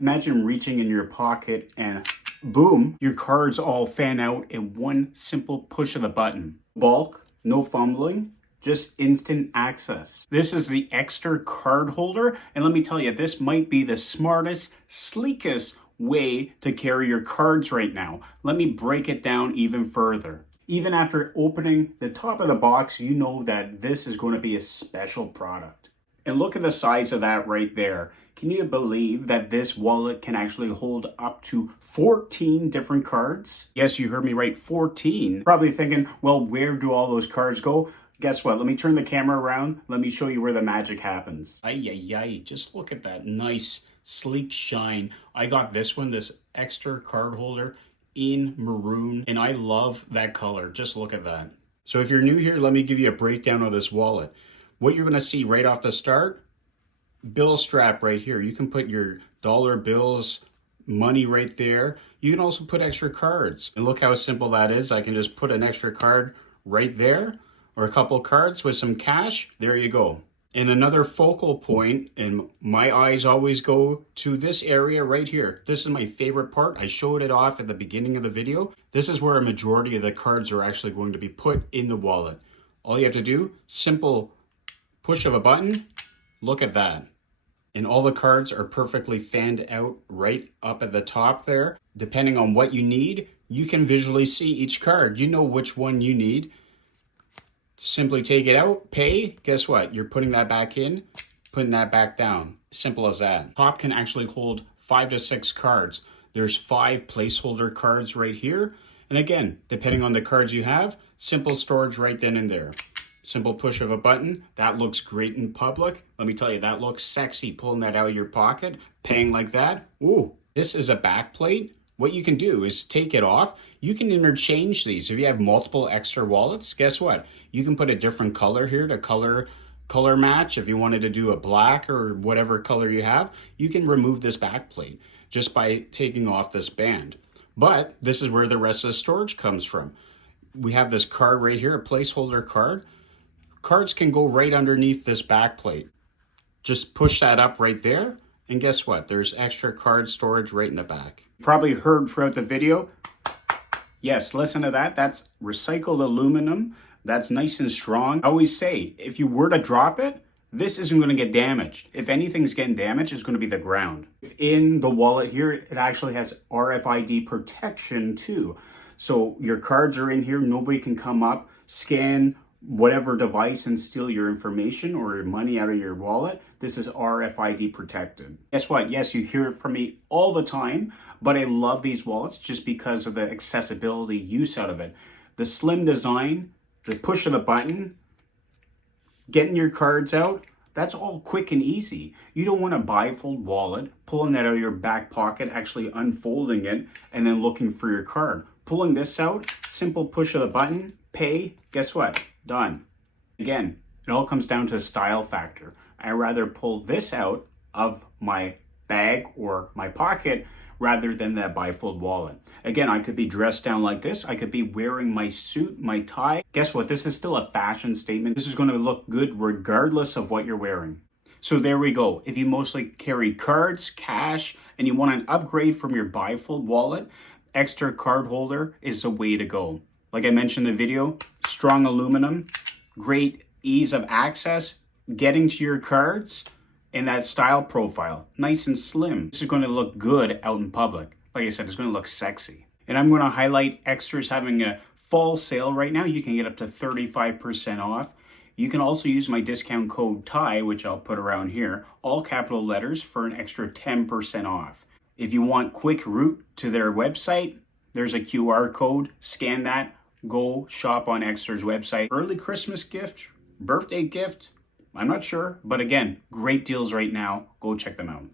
Imagine reaching in your pocket and boom, your cards all fan out in one simple push of the button. Bulk, no fumbling, just instant access. This is the Ekster Cardholder, and let me tell you, this might be the smartest, sleekest way to carry your cards right now. Let me break it down even further. Even after opening the top of the box, you know that this is going to be a special product. And look at the size of that right there. Can you believe that this wallet can actually hold up to 14 different cards? Yes, you heard me right, 14. Probably thinking, well, where do all those cards go? Guess what? Let me turn the camera around. Let me show you where the magic happens. Ay, just look at that nice, sleek shine. I got this one, this Ekster Cardholder in maroon, and I love that color. Just look at that. So if you're new here, let me give you a breakdown of this wallet. What you're gonna see right off the start, bill strap right here. You can put your dollar bills, money right there. You can also put extra cards. And look how simple that is. I can just put an extra card right there, or a couple cards with some cash. There you go. And another focal point, and my eyes always go to this area right here. This is my favorite part. I showed it off at the beginning of the video. This is where a majority of the cards are actually going to be put in the wallet. All you have to do, simple push of a button, look at that. And all the cards are perfectly fanned out right up at the top there. Depending on what you need, you can visually see each card. You know which one you need. Simply take it out, pay, guess what? You're putting that back in, putting that back down. Simple as that. Top can actually hold 5 to 6 cards. There's 5 placeholder cards right here. And again, depending on the cards you have, simple storage right then and there. Simple push of a button. That looks great in public. Let me tell you, that looks sexy pulling that out of your pocket, paying like that. Ooh, this is a back plate. What you can do is take it off. You can interchange these. If you have multiple extra wallets, guess what? You can put a different color here to color match. If you wanted to do a black or whatever color you have, you can remove this back plate just by taking off this band. But this is where the rest of the storage comes from. We have this card right here, a placeholder card. Cards can go right underneath this back plate. Just push that up right there. And guess what? There's extra card storage right in the back. You probably heard throughout the video. Yes, listen to that. That's recycled aluminum. That's nice and strong. I always say, if you were to drop it, this isn't going to get damaged. If anything's getting damaged, it's going to be the ground. In the wallet here, it actually has RFID protection too. So your cards are in here. Nobody can come up, scan whatever device and steal your information or your money out of your wallet. This is RFID protected. Guess what? Yes, you hear it from me all the time, but I love these wallets just because of the accessibility use out of it. The slim design, the push of the button, getting your cards out, that's all quick and easy. You don't want a bifold wallet, pulling that out of your back pocket, actually unfolding it, and then looking for your card. Pulling this out, simple push of the button, pay, guess what? Done. Again, it all comes down to a style factor. I rather pull this out of my bag or my pocket rather than that bifold wallet. Again, I could be dressed down like this. I could be wearing my suit, my tie. Guess what? This is still a fashion statement. This is going to look good regardless of what you're wearing. So there we go. If you mostly carry cards, cash, and you want an upgrade from your bifold wallet, Ekster Cardholder is the way to go. Like I mentioned in the video, strong aluminum, great ease of access, getting to your cards, and that style profile, nice and slim. This is going to look good out in public. Like I said, it's going to look sexy. And I'm going to highlight Ekster's having a fall sale right now. You can get up to 35% off. You can also use my discount code TIE, which I'll put around here, all capital letters, for an extra 10% off. If you want quick route to their website, there's a QR code. Scan that. Go shop on Ekster's website. Early Christmas gift, birthday gift, I'm not sure. But again, great deals right now. Go check them out.